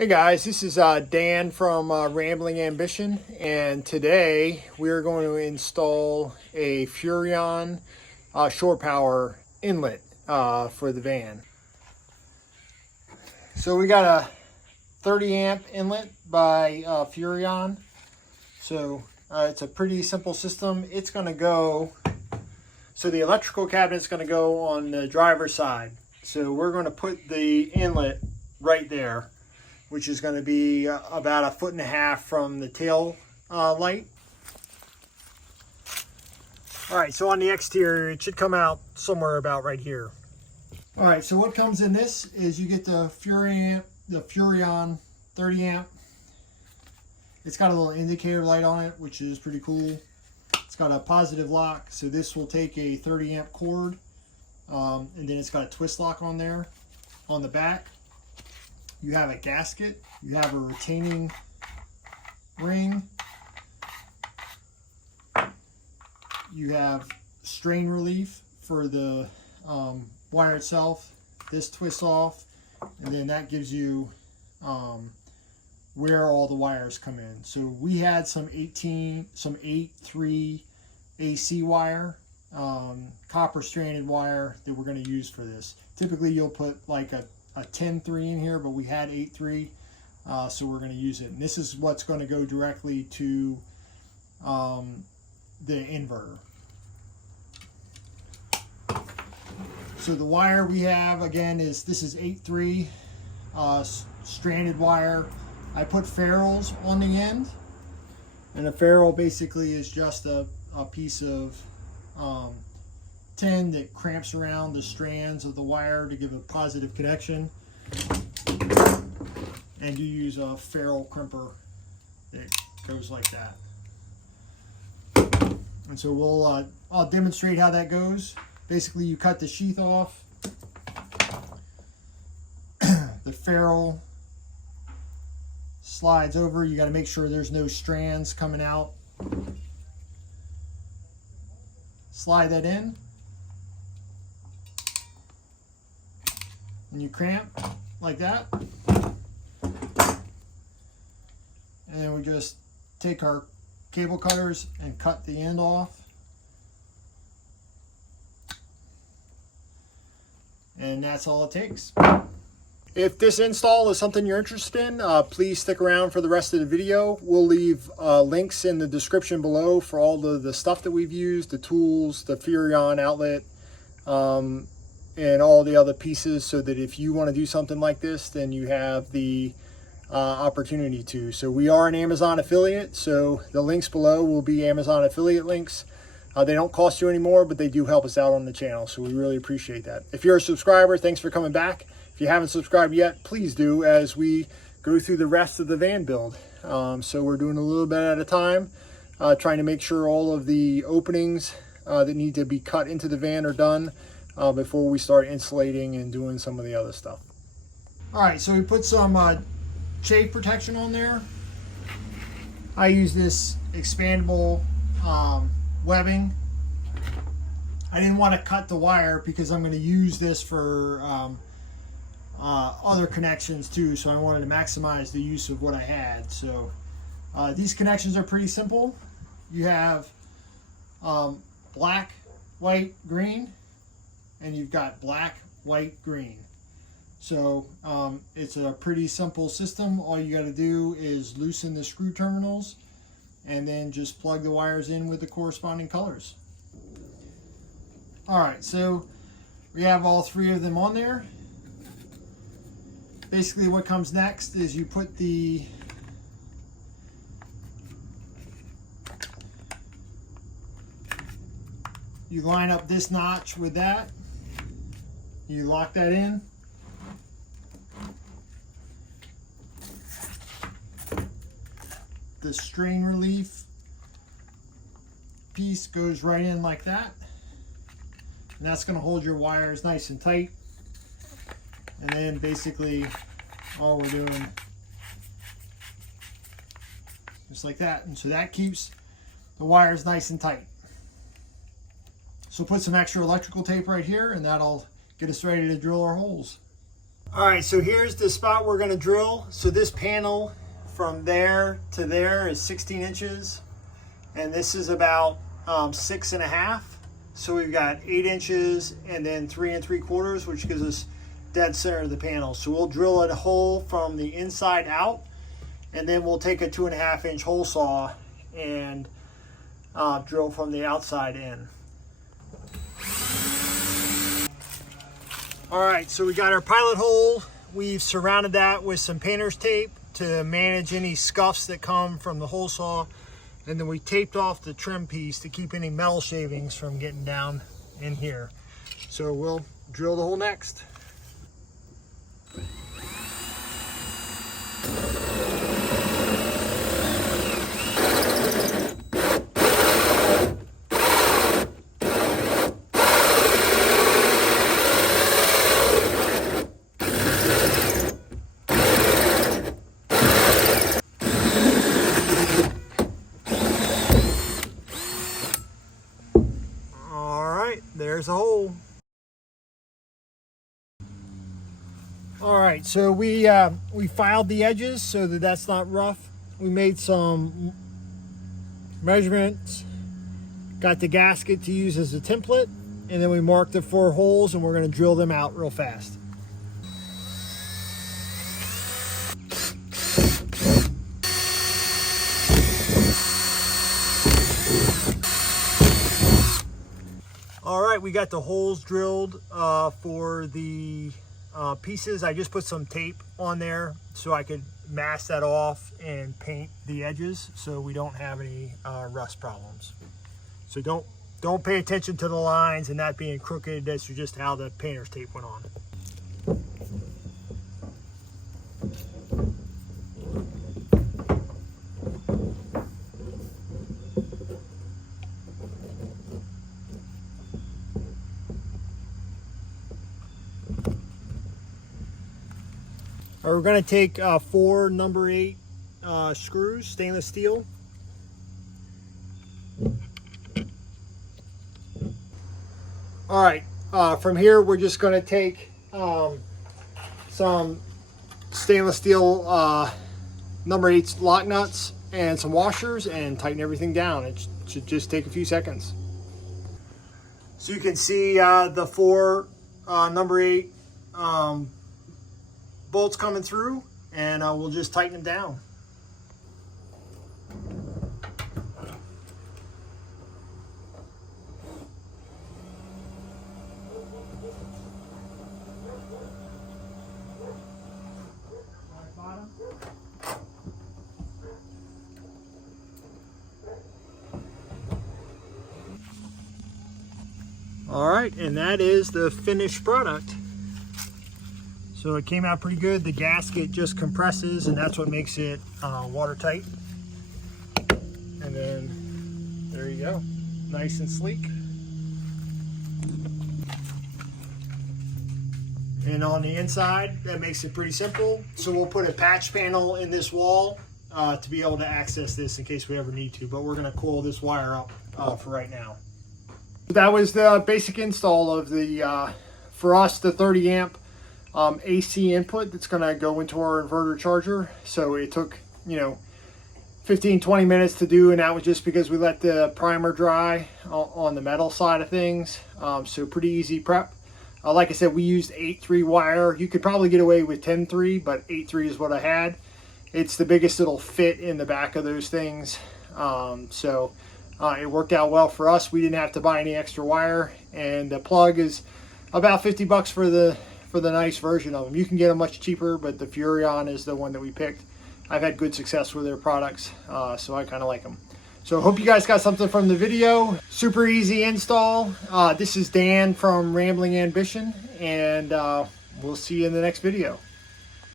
Hey guys, this is Dan from Rambling Ambition, and today we're going to install a Furrion shore power inlet for the van. So we got a 30 amp inlet by Furrion. So it's a pretty simple system. It's going to go, so the electrical cabinet is going to go on the driver's side. So we're going to put the inlet right there, which is going to be about 1.5 feet from the tail light. All right, so on the exterior, it should come out somewhere about right here. All right, so what comes in this is you get the Furrion 30 amp. It's got a little indicator light on it, which is pretty cool. It's got a positive lock, so this will take a 30 amp cord, and then it's got a twist lock on there. On the back, you have a gasket, you have a retaining ring, you have strain relief for the wire itself. This twists off, and then that gives you where all the wires come in. So we had some 8-3 AC wire, copper stranded wire that we're going to use for this. Typically you'll put like a 10-3 in here, but we had 8-3, so we're going to use it. And this is what's going to go directly to the inverter. So the wire we have, again, this is 8-3 stranded wire. I put ferrules on the end, and a ferrule basically is just a piece of tin that cramps around the strands of the wire to give a positive connection, and you use a ferrule crimper that goes like that. And so I'll demonstrate how that goes. Basically, you cut the sheath off, the ferrule slides over. You got to make sure there's no strands coming out. Slide that in, and you cramp like that, and then we just take our cable cutters and cut the end off, and that's all it takes. If this install is something you're interested in, please stick around for the rest of the video. We'll leave links in the description below for all the stuff that we've used, the tools, the Furrion outlet, and all the other pieces, so that if you want to do something like this, then you have the opportunity to. So we are an Amazon affiliate, so the links below will be Amazon affiliate links. They don't cost you anymore, but they do help us out on the channel, so we really appreciate that. If you're a subscriber, thanks for coming back. If you haven't subscribed yet, please do, as we go through the rest of the van build. So we're doing a little bit at a time, trying to make sure all of the openings that need to be cut into the van are done before we start insulating and doing some of the other stuff. All right, so we put some chafe protection on there. I use this expandable webbing. I didn't want to cut the wire because I'm going to use this for other connections too, so I wanted to maximize the use of what I had. So these connections are pretty simple. You have black, white, green, and you've got black, white, green. So it's a pretty simple system. All you got to do is loosen the screw terminals and then just plug the wires in with the corresponding colors. All right, so we have all 3 of them on there. Basically what comes next is you put you line up this notch with that, you lock that in, the strain relief piece goes right in like that, and that's going to hold your wires nice and tight. And then basically all we're doing, just like that, and so that keeps the wires nice and tight. So put some extra electrical tape right here, and that'll get us ready to drill our holes. All right, so here's the spot we're gonna drill. So this panel from there to there is 16 inches, and this is about 6.5. So we've got 8 inches and then 3 3/4, which gives us dead center of the panel. So we'll drill a hole from the inside out, and then we'll take a 2.5 inch hole saw and drill from the outside in. All right, so we got our pilot hole. We've surrounded that with some painter's tape to manage any scuffs that come from the hole saw. And then we taped off the trim piece to keep any metal shavings from getting down in here. So we'll drill the hole next. There's a hole. All right, so we filed the edges so that that's not rough. We made some measurements, got the gasket to use as a template, and then we marked the 4 holes, and we're going to drill them out real fast. All right, we got the holes drilled for the pieces. I just put some tape on there so I could mask that off and paint the edges so we don't have any rust problems. So don't pay attention to the lines and that being crooked. That's just how the painter's tape went on. We're going to take 4 number 8 screws, stainless steel. All right, from here we're just going to take some stainless steel number 8 lock nuts and some washers and tighten everything down. It should just take a few seconds. So you can see the 4 number 8 bolts coming through, and we'll just tighten them down. All right, and that is the finished product. So it came out pretty good. The gasket just compresses, and that's what makes it watertight. And then there you go, nice and sleek. And on the inside, that makes it pretty simple. So we'll put a patch panel in this wall to be able to access this in case we ever need to, but we're gonna coil this wire up for right now. That was the basic install of the, for us, the 30 amp AC input that's going to go into our inverter charger. So it took 15-20 minutes to do, and that was just because we let the primer dry on the metal side of things. So pretty easy prep. Like I said, we used 8-3 wire. You could probably get away with 10-3, but 8-3 is what I had. It's the biggest it'll fit in the back of those things. It worked out well for us. We didn't have to buy any extra wire, and the plug is about 50 bucks for the nice version of them. You can get them much cheaper, but the Furrion is the one that we picked. I've had good success with their products, so I kind of like them. So hope you guys got something from the video. Super easy install. This is Dan from Rambling Ambition, and we'll see you in the next video.